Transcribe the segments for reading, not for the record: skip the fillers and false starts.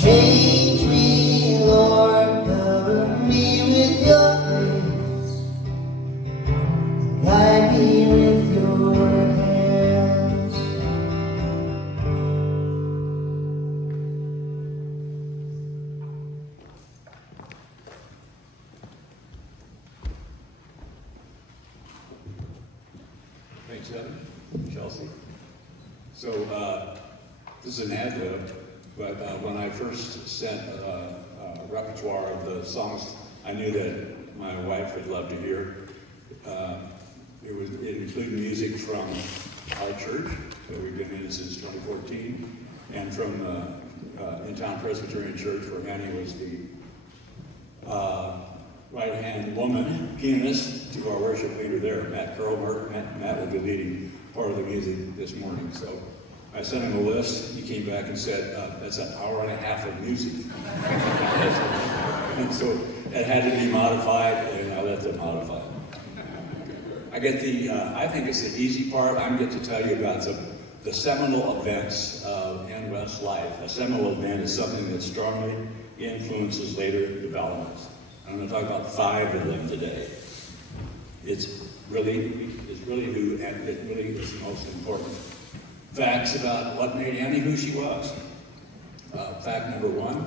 Change me, Lord, cover me with your grace, guide me with your hands. Thanks, Evan. Chelsea. So, this is an ad-lib, but when I first sent a repertoire of the songs I knew that my wife would love to hear, it included music from our church that we've been in since 2014, and from In-Town Presbyterian Church, where Annie was the right-hand woman pianist to our worship leader there, Matt Curlmer. Matt will be leading part of the music this morning. So I sent him a list. He came back and said, that's an hour and a half of music. And so it had to be modified, and I let them modify it. I get I think it's the easy part. I'm going to tell you about the seminal events of N. West's life. A seminal event is something that strongly influences later developments. I'm going to talk about 5 of them today. It's really who, and it really is the most important. Facts about what made Annie who she was. Fact number 1,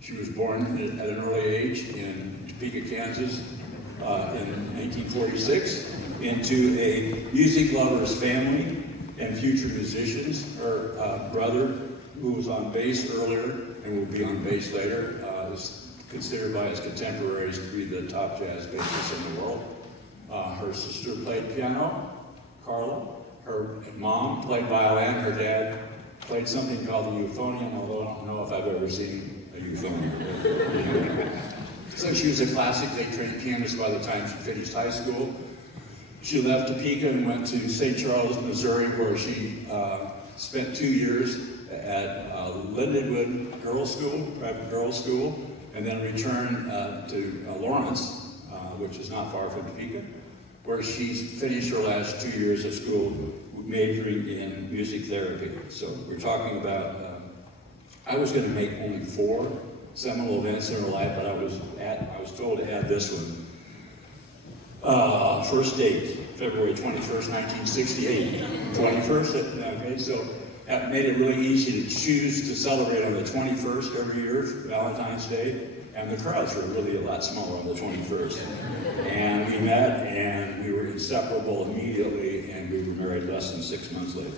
she was born at an early age in Topeka, Kansas in 1946 into a music lover's family and future musicians. Her brother, who was on bass earlier and will be on bass later, is considered by his contemporaries to be the top jazz bassist in the world. Her sister played piano, Carla. Her mom played violin. Her dad played something called the euphonium, although I don't know if I've ever seen a euphonium. So she was a classically trained pianist by the time she finished high school. She left Topeka and went to St. Charles, Missouri, where she spent 2 years at Lindenwood Girls School, private girls' school, and then returned to Lawrence, which is not far from Topeka, where she finished her last 2 years of school majoring in music therapy. So we're talking about, I was going to make only 4 seminal events in her life, but I was told to add this one. First date, February 21st, 1968. 21st, okay, so that made it really easy to choose to celebrate on the 21st every year for Valentine's Day, and the crowds were really a lot smaller on the 21st. And we met, and we were inseparable immediately, and we were married less than 6 months later.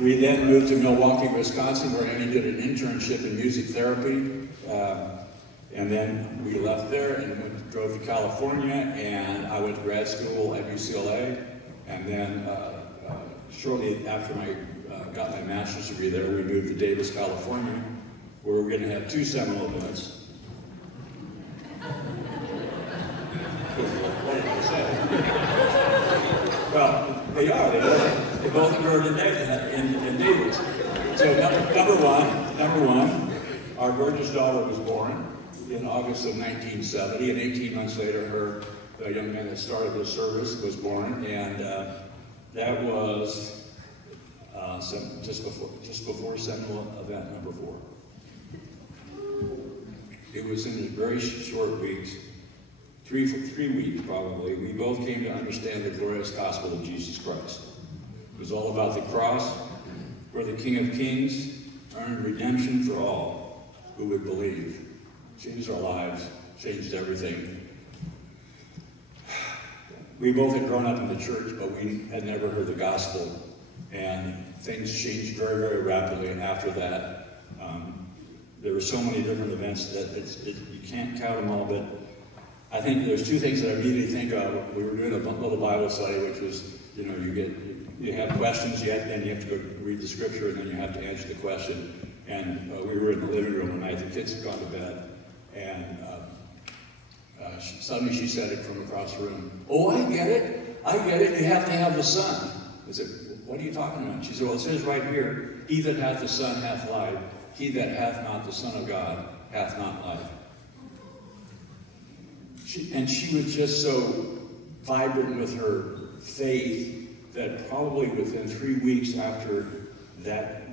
We then moved to Milwaukee, Wisconsin, where Annie did an internship in music therapy, and then we left there and drove to California, and I went to grad school at UCLA, and then shortly after I got my master's degree there, we moved to Davis, California, where we're going to have 2 seminal events. What did I say? Well, they are. They both occurred in Davis. So number one, our gorgeous daughter was born in August of 1970, and 18 months later, the young man that started the service was born, and that was just before seminal event number 4. It was in very short weeks, 3 weeks probably, we both came to understand the glorious gospel of Jesus Christ. It was all about the cross, where the King of Kings earned redemption for all who would believe. Changed our lives, changed everything. We both had grown up in the church, but we had never heard the gospel, and things changed very, very rapidly after that. There were so many different events that you can't count them all, but I think there's 2 things that I immediately think of. We were doing a little Bible study, which was, you have questions, then you have to go read the scripture, and then you have to answer the question. And we were in the living room one night, the kids had gone to bed, and suddenly she said it from across the room, "Oh, I get it, you have to have the Son." I said, "What are you talking about?" She said, "Well, it says right here, he that hath the Son hath life, he that hath not the Son of God hath not life." She was just so vibrant with her faith that probably within 3 weeks after that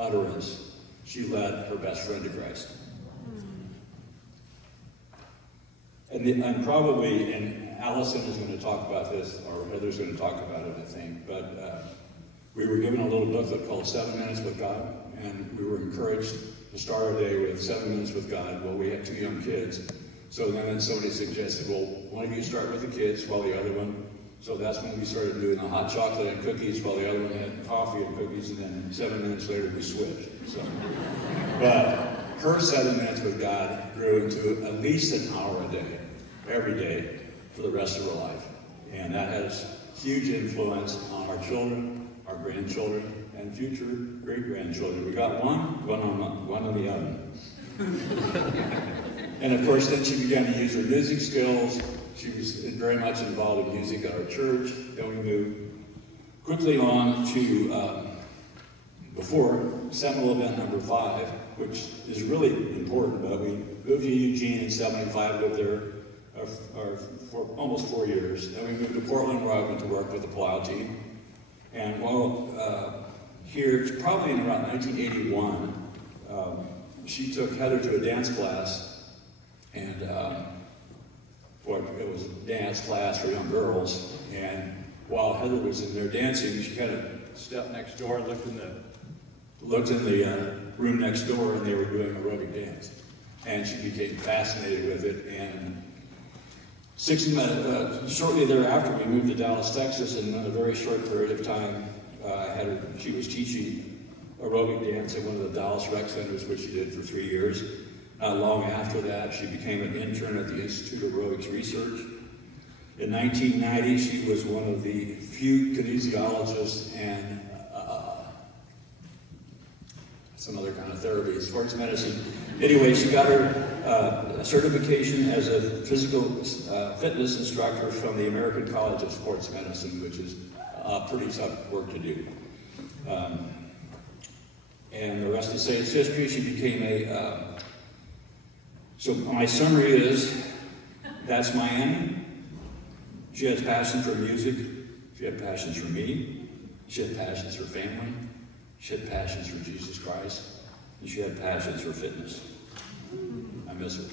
utterance, she led her best friend to Christ. And probably, and Allison is going to talk about this, or Heather's going to talk about it, I think, but we were given a little booklet called 7 Minutes with God, and we were encouraged to start our day with 7 minutes with God. Well, we had 2 young kids, so then somebody suggested, well, one of you start with the kids while the other one, so that's when we started doing the hot chocolate and cookies while the other one had coffee and cookies, and then 7 minutes later we switched. So, but her 7 minutes with God grew into at least an hour a day, every day, for the rest of her life. And that has huge influence on our children, our grandchildren, and future great-grandchildren. We got one on the oven. And of course, then she began to use her music skills. She was very much involved in music at our church. Then we moved quickly on to, before seminal event number 5, which is really important, but we moved to Eugene in '75, lived there for almost 4 years. Then we moved to Portland, where I went to work with the plow team. And while here, probably in around 1981, she took Heather to a dance class, and it was a dance class for young girls. And while Heather was in there dancing, she kind of stepped next door and looked in the room next door, and they were doing aerobic dance. And she became fascinated with it. And shortly thereafter, we moved to Dallas, Texas, and in a very short period of time, she was teaching aerobic dance at one of the Dallas rec centers, which she did for 3 years. Not long after that, she became an intern at the Institute of Aerobics Research. In 1990, she was one of the few kinesiologists and some other kind of therapy, sports medicine. Anyway, she got her certification as a physical fitness instructor from the American College of Sports Medicine, which is pretty tough work to do. And the rest of Saint's history, she became so my summary is, that's Miami. She has passion for music. She had passions for me. She had passions for family. She had passions for Jesus Christ. And she had passions for fitness. I miss her.